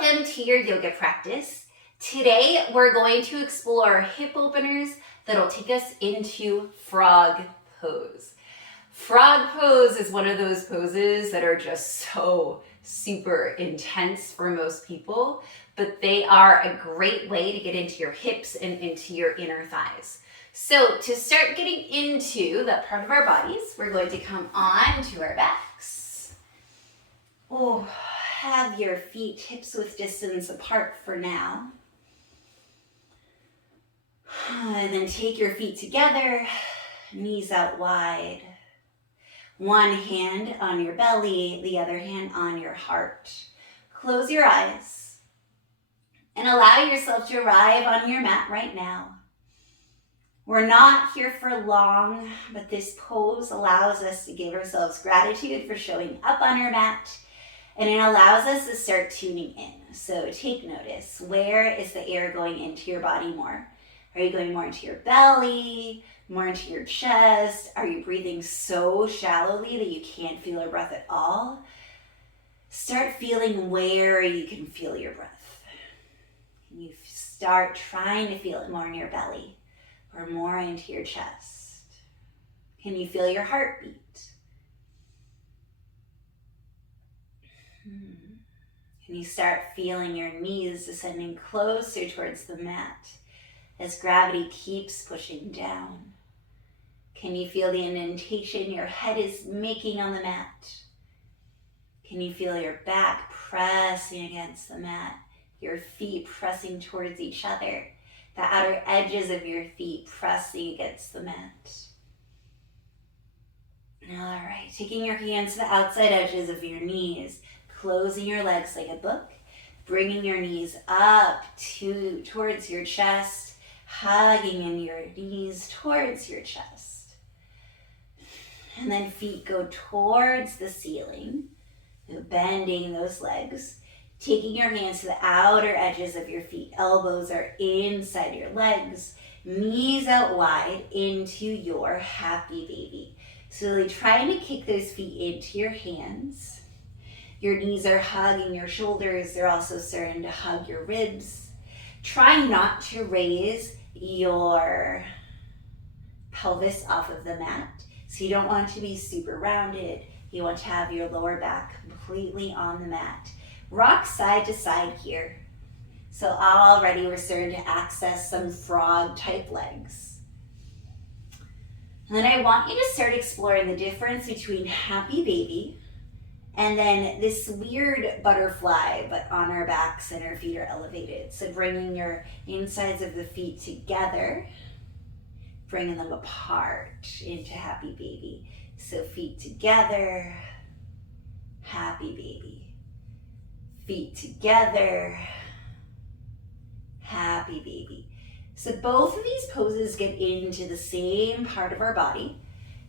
Welcome to your yoga practice. Today we're going to explore hip openers that'll take us into frog pose. Frog pose is one of those poses that are just so super intense for most people, but they are a great way to get into your hips and into your inner thighs. So to start getting into that part of our bodies, we're going to come on to our backs. Have your feet hips width distance apart for now. And then take your feet together, knees out wide. One hand on your belly, the other hand on your heart. Close your eyes and allow yourself to arrive on your mat right now. We're not here for long, but this pose allows us to give ourselves gratitude for showing up on our mat, and it allows us to start tuning in. So take notice, where is the air going into your body more? Are you going more into your belly, more into your chest? Are you breathing so shallowly that you can't feel your breath at all? Start feeling where you can feel your breath. You start trying to feel it more in your belly or more into your chest. Can you feel your heartbeat? Can you start feeling your knees descending closer towards the mat as gravity keeps pushing down? Can you feel the indentation your head is making on the mat? Can you feel your back pressing against the mat, your feet pressing towards each other, the outer edges of your feet pressing against the mat? All right, taking your hands to the outside edges of your knees, closing your legs like a book, bringing your knees up towards your chest, hugging in your knees towards your chest. And then feet go towards the ceiling, bending those legs, taking your hands to the outer edges of your feet. Elbows are inside your legs, knees out wide into your happy baby. Slowly trying to kick those feet into your hands. Your knees are hugging your shoulders. They're also starting to hug your ribs. Try not to raise your pelvis off of the mat. So you don't want to be super rounded. You want to have your lower back completely on the mat. Rock side to side here. So already we're starting to access some frog type legs. And then I want you to start exploring the difference between happy baby and then this weird butterfly, but on our backs and our feet are elevated. So bringing your insides of the feet together, bringing them apart into happy baby. So feet together, happy baby. Feet together, happy baby. So both of these poses get into the same part of our body.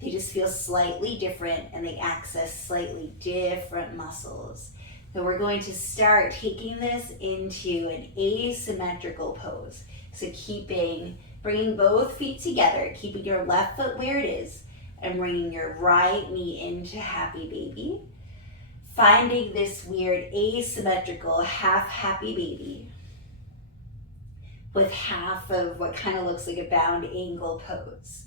They just feel slightly different and they access slightly different muscles. So we're going to start taking this into an asymmetrical pose. So bringing both feet together, keeping your left foot where it is, and bringing your right knee into happy baby. Finding this weird asymmetrical half happy baby with half of what kind of looks like a bound angle pose.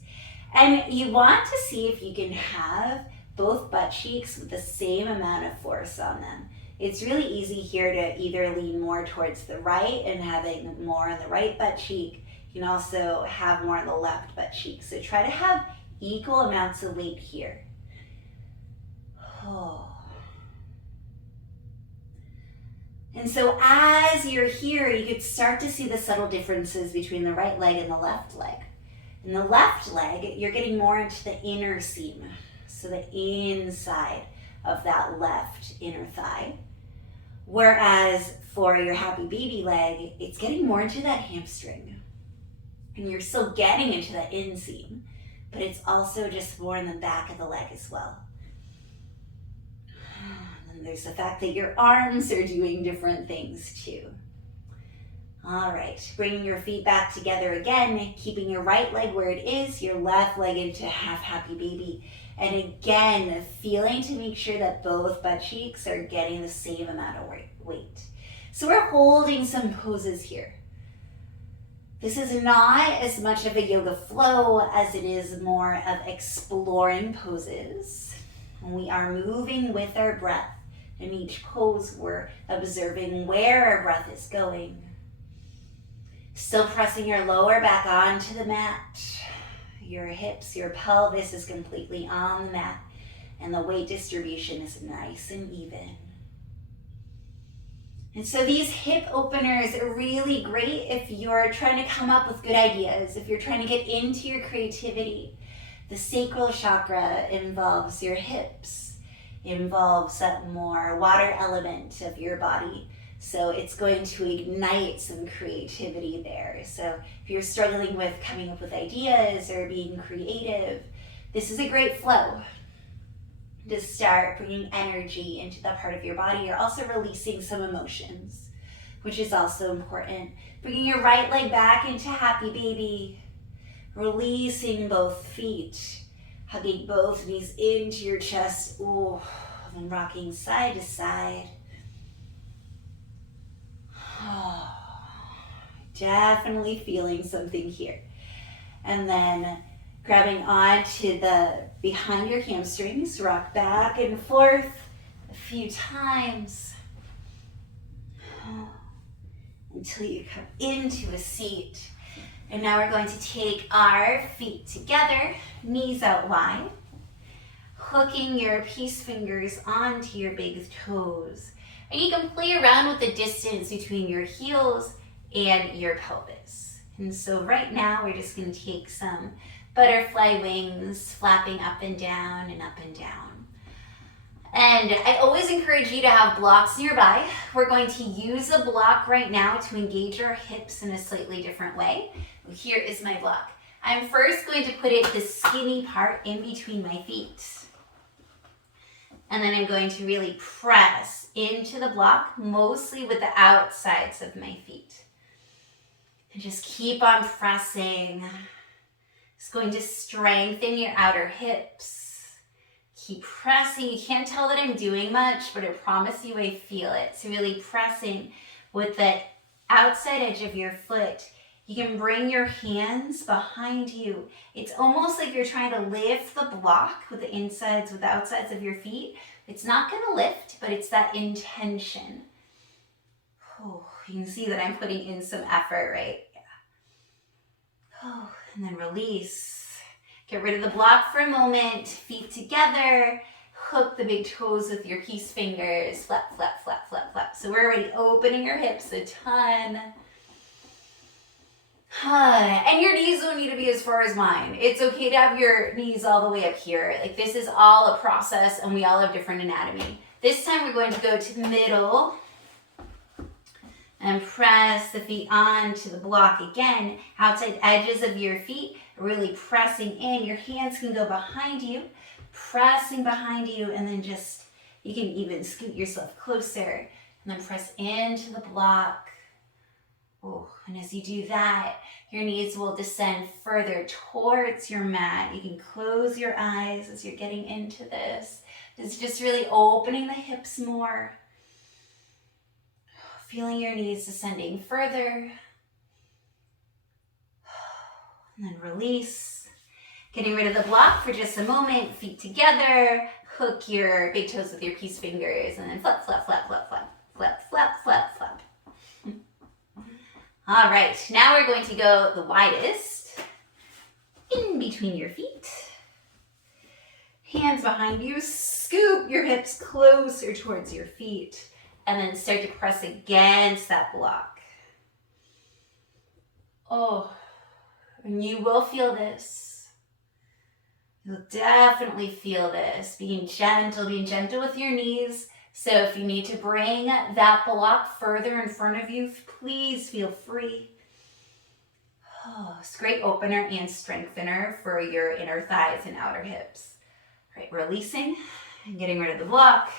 And you want to see if you can have both butt cheeks with the same amount of force on them. It's really easy here to either lean more towards the right and having more on the right butt cheek. You can also have more on the left butt cheek. So try to have equal amounts of weight here. And so as you're here, you could start to see the subtle differences between the right leg and the left leg. In the left leg, you're getting more into the inner seam, so the inside of that left inner thigh. Whereas for your happy baby leg, it's getting more into that hamstring. And you're still getting into that inseam, but it's also just more in the back of the leg as well. And there's the fact that your arms are doing different things too. All right, bringing your feet back together again, keeping your right leg where it is, your left leg into half happy baby. And again, feeling to make sure that both butt cheeks are getting the same amount of weight. So we're holding some poses here. This is not as much of a yoga flow as it is more of exploring poses. And we are moving with our breath. In each pose, we're observing where our breath is going. Still pressing your lower back onto the mat. Your hips, your pelvis is completely on the mat. And the weight distribution is nice and even. And so these hip openers are really great if you're trying to come up with good ideas, if you're trying to get into your creativity. The sacral chakra involves your hips, involves that more water element of your body. So it's going to ignite some creativity there. So if you're struggling with coming up with ideas or being creative, this is a great flow to start bringing energy into that part of your body. You're also releasing some emotions, which is also important. Bringing your right leg back into happy baby. Releasing both feet. Hugging both knees into your chest. Ooh, and rocking side to side. Oh, definitely feeling something here. And then grabbing onto the behind your hamstrings, rock back and forth a few times until you come into a seat. And now we're going to take our feet together, knees out wide, hooking your peace fingers onto your big toes. And you can play around with the distance between your heels and your pelvis. And so right now we're just going to take some butterfly wings, flapping up and down and up and down. And I always encourage you to have blocks nearby. We're going to use a block right now to engage our hips in a slightly different way. Here is my block. I'm first going to put it the skinny part in between my feet. And then I'm going to really press into the block, mostly with the outsides of my feet. And just keep on pressing. It's going to strengthen your outer hips. Keep pressing. You can't tell that I'm doing much, but I promise you I feel it. So really pressing with the outside edge of your foot. You can bring your hands behind you. It's almost like you're trying to lift the block with the insides, with the outsides of your feet. It's not going to lift, but it's that intention. Oh, you can see that I'm putting in some effort, right? Yeah. Oh, and then release. Get rid of the block for a moment. Feet together. Hook the big toes with your peace fingers. Flap, flap, flap, flap, flap. So we're already opening your hips a ton. And your knees don't need to be as far as mine. It's okay to have your knees all the way up here. Like, this is all a process and we all have different anatomy. This time we're going to go to the middle and press the feet onto the block again. Outside edges of your feet, really pressing in. Your hands can go behind you, pressing behind you, and then just, you can even scoot yourself closer and then press into the block. Oh, and as you do that, your knees will descend further towards your mat. You can close your eyes as you're getting into this. It's just really opening the hips more. Feeling your knees descending further. And then release. Getting rid of the block for just a moment. Feet together. Hook your big toes with your peace fingers. And then flap, flap, flap, flap, flap. Flap, flap, flap, flap. All right, now we're going to go the widest in between your feet. Hands behind you, scoop your hips closer towards your feet, and then start to press against that block. Oh, and you will feel this. You'll definitely feel this. Being gentle with your knees. So if you need to bring that block further in front of you, please feel free. Oh, it's a great opener and strengthener for your inner thighs and outer hips. All right, releasing and getting rid of the block.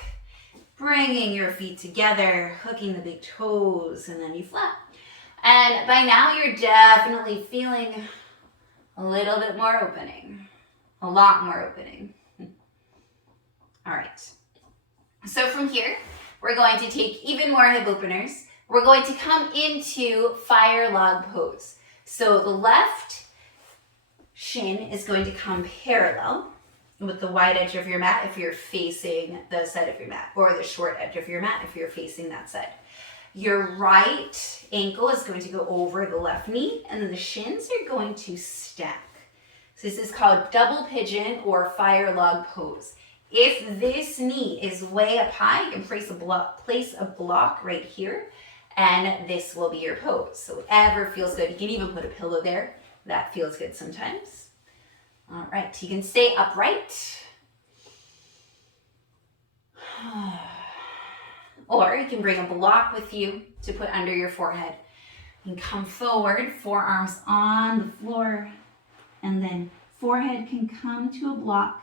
Bringing your feet together, hooking the big toes, and then you flap. And by now you're definitely feeling a little bit more opening. A lot more opening. All right. So from here, we're going to take even more hip openers. We're going to come into fire log pose. So the left shin is going to come parallel with the wide edge of your mat if you're facing the side of your mat, or the short edge of your mat if you're facing that side. Your right ankle is going to go over the left knee, and then the shins are going to stack. So this is called double pigeon or fire log pose. If this knee is way up high, you can place a block right here, and this will be your pose. So whatever feels good. You can even put a pillow there. That feels good sometimes. All right, you can stay upright. Or you can bring a block with you to put under your forehead. You can come forward, forearms on the floor, and then forehead can come to a block.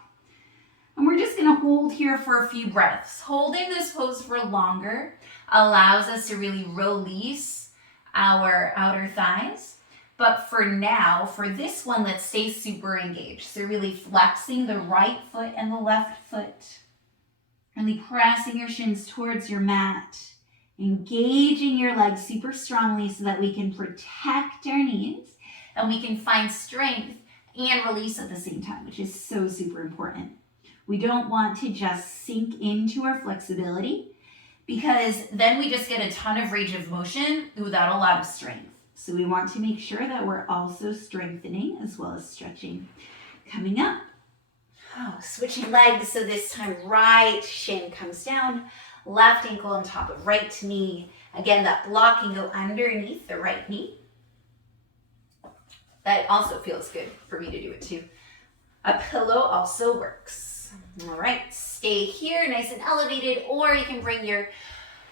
And we're just gonna hold here for a few breaths. Holding this pose for longer allows us to really release our outer thighs. But for now, for this one, let's stay super engaged. So really flexing the right foot and the left foot. Really pressing your shins towards your mat. Engaging your legs super strongly so that we can protect our knees and we can find strength and release at the same time, which is so super important. We don't want to just sink into our flexibility because then we just get a ton of range of motion without a lot of strength. So we want to make sure that we're also strengthening as well as stretching. Coming up. Oh, switching legs. So this time right shin comes down, left ankle on top of right knee. Again, that block can go underneath the right knee. That also feels good for me to do it too. A pillow also works. All right, stay here nice and elevated, or you can bring your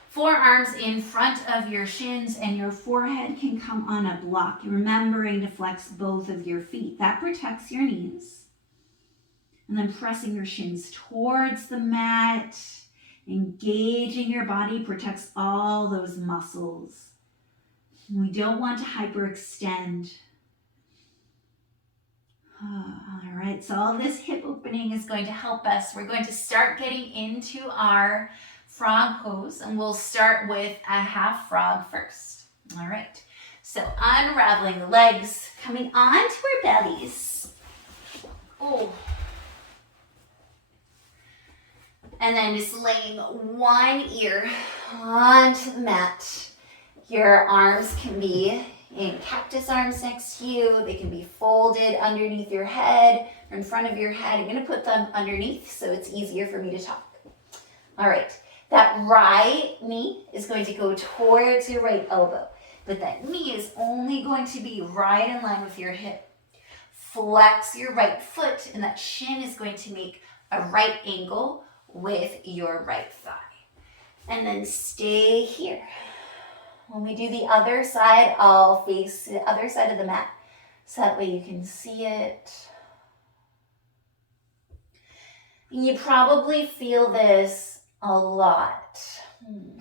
forearms in front of your shins and your forehead can come on a block. Remembering to flex both of your feet. That protects your knees. And then pressing your shins towards the mat. Engaging your body protects all those muscles. We don't want to hyperextend. All right, so all this hip opening is going to help us. We're going to start getting into our frog pose, and we'll start with a half frog first. All right, so unraveling the legs, coming onto our bellies. Oh. And then just laying one ear onto the mat. Your arms can be in cactus arms next to you. They can be folded underneath your head or in front of your head. I'm going to put them underneath so it's easier for me to talk. All right. That right knee is going to go towards your right elbow, but that knee is only going to be right in line with your hip. Flex your right foot, and that shin is going to make a right angle with your right thigh. And then stay here. When we do the other side, I'll face the other side of the mat so that way you can see it. You probably feel this a lot.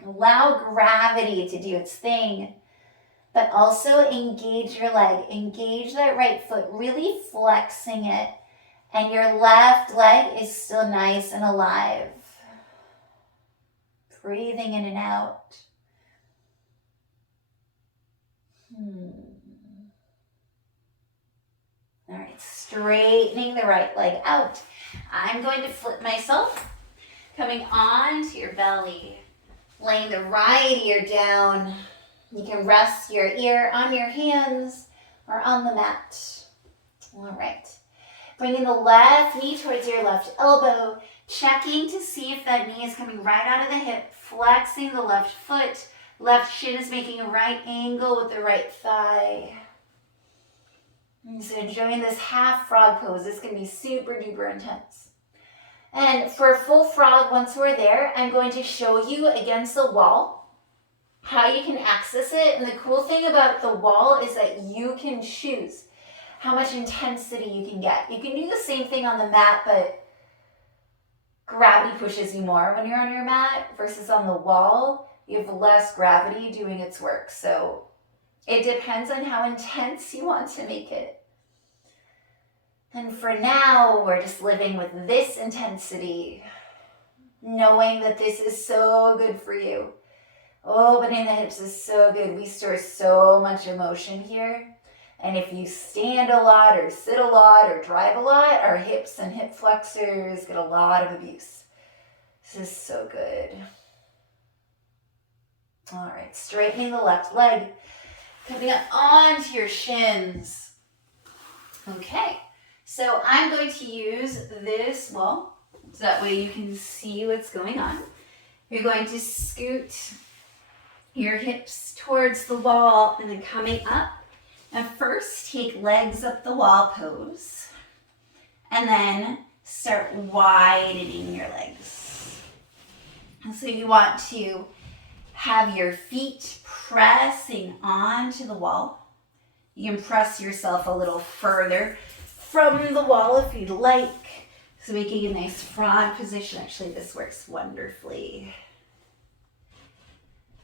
Allow gravity to do its thing, but also engage your leg. Engage that right foot, really flexing it, and your left leg is still nice and alive. Breathing in and out. All right, straightening the right leg out. I'm going to flip myself. Coming onto your belly, laying the right ear down. You can rest your ear on your hands or on the mat. All right. Bringing the left knee towards your left elbow, checking to see if that knee is coming right out of the hip, flexing the left foot. Left shin is making a right angle with the right thigh. So enjoying this half frog pose. This can be super duper intense. And for a full frog, once we're there, I'm going to show you against the wall how you can access it. And the cool thing about the wall is that you can choose how much intensity you can get. You can do the same thing on the mat, but gravity pushes you more when you're on your mat versus on the wall. You have less gravity doing its work. So it depends on how intense you want to make it. And for now, we're just living with this intensity, knowing that this is so good for you. Opening the hips is so good. We store so much emotion here. And if you stand a lot or sit a lot or drive a lot, our hips and hip flexors get a lot of abuse. This is so good. All right, straightening the left leg, coming up onto your shins. Okay, so I'm going to use this wall so that way you can see what's going on. You're going to scoot your hips towards the wall and then coming up. And first, take legs up the wall pose. And then start widening your legs. And so you want to have your feet pressing onto the wall. You can press yourself a little further from the wall if you'd like. So making a nice frog position. Actually, this works wonderfully.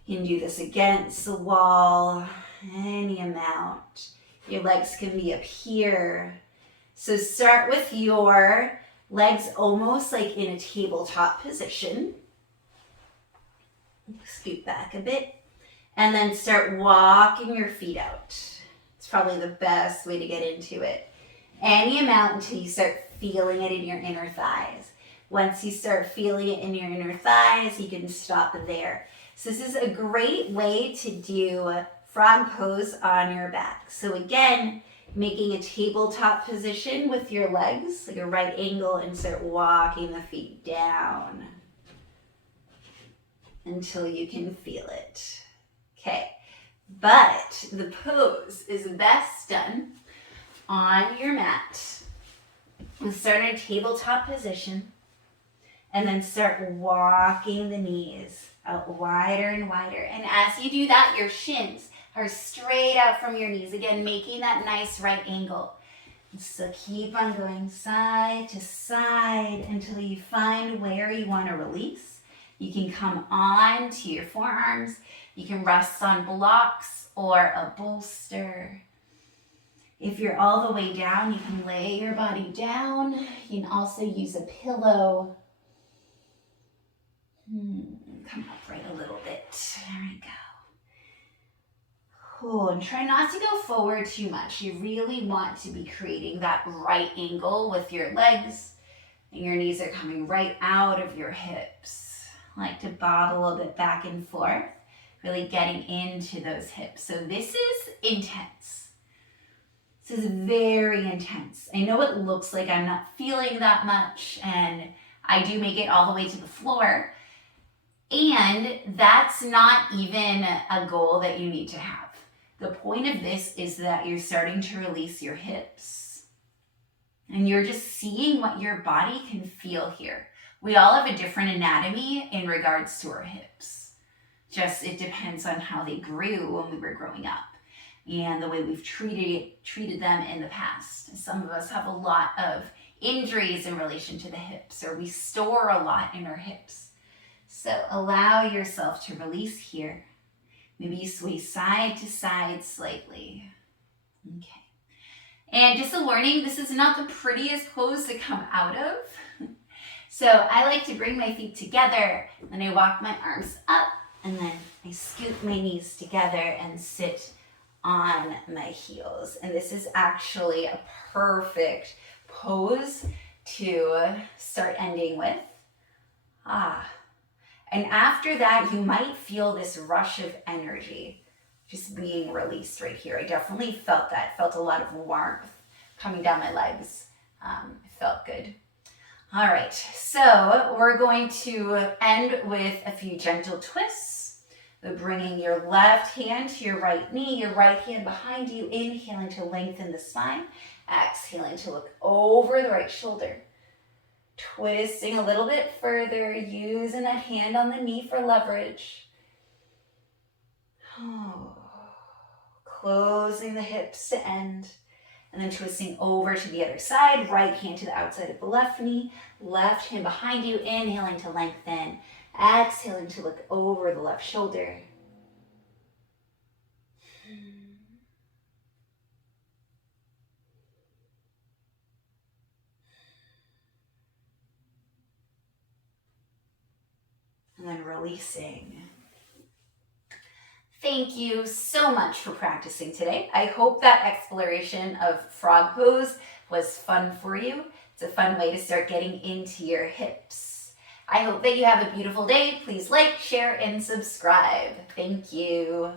You can do this against the wall, any amount. Your legs can be up here. So start with your legs almost like in a tabletop position. Scoot back a bit. And then start walking your feet out. It's probably the best way to get into it. Any amount until you start feeling it in your inner thighs. Once you start feeling it in your inner thighs, you can stop there. So this is a great way to do frog pose on your back. So again, making a tabletop position with your legs, like a right angle, and start walking the feet down until you can feel it. Okay, but the pose is best done on your mat. We'll start in a tabletop position and then start walking the knees out wider and wider. And as you do that, your shins are straight out from your knees. Again, making that nice right angle. So keep on going side to side until you find where you want to release. You can come on to your forearms. You can rest on blocks or a bolster. If you're all the way down, you can lay your body down. You can also use a pillow. Come upright a little bit. There we go. Cool. And try not to go forward too much. You really want to be creating that right angle with your legs. And your knees are coming right out of your hips. I like to bob a little bit back and forth. Really getting into those hips. So this is intense. This is very intense. I know it looks like I'm not feeling that much, and I do make it all the way to the floor. And that's not even a goal that you need to have. The point of this is that you're starting to release your hips. And you're just seeing what your body can feel here. We all have a different anatomy in regards to our hips. Just it depends on how they grew when we were growing up and the way we've treated them in the past. Some of us have a lot of injuries in relation to the hips, or we store a lot in our hips. So allow yourself to release here. Maybe you sway side to side slightly. Okay. And just a warning, this is not the prettiest pose to come out of. So I like to bring my feet together, and I walk my arms up, and then I scoot my knees together and sit on my heels. And this is actually a perfect pose to start ending with. And after that, you might feel this rush of energy just being released right here. I definitely felt that. Felt a lot of warmth coming down my legs. It felt good. All right, so we're going to end with a few gentle twists. So bringing your left hand to your right knee, your right hand behind you, inhaling to lengthen the spine, exhaling to look over the right shoulder. Twisting a little bit further, using that hand on the knee for leverage. Closing the hips to end. And then twisting over to the other side, right hand to the outside of the left knee, left hand behind you, inhaling to lengthen, exhaling to look over the left shoulder. And then releasing. Thank you so much for practicing today. I hope that exploration of frog pose was fun for you. It's a fun way to start getting into your hips. I hope that you have a beautiful day. Please like, share, and subscribe. Thank you.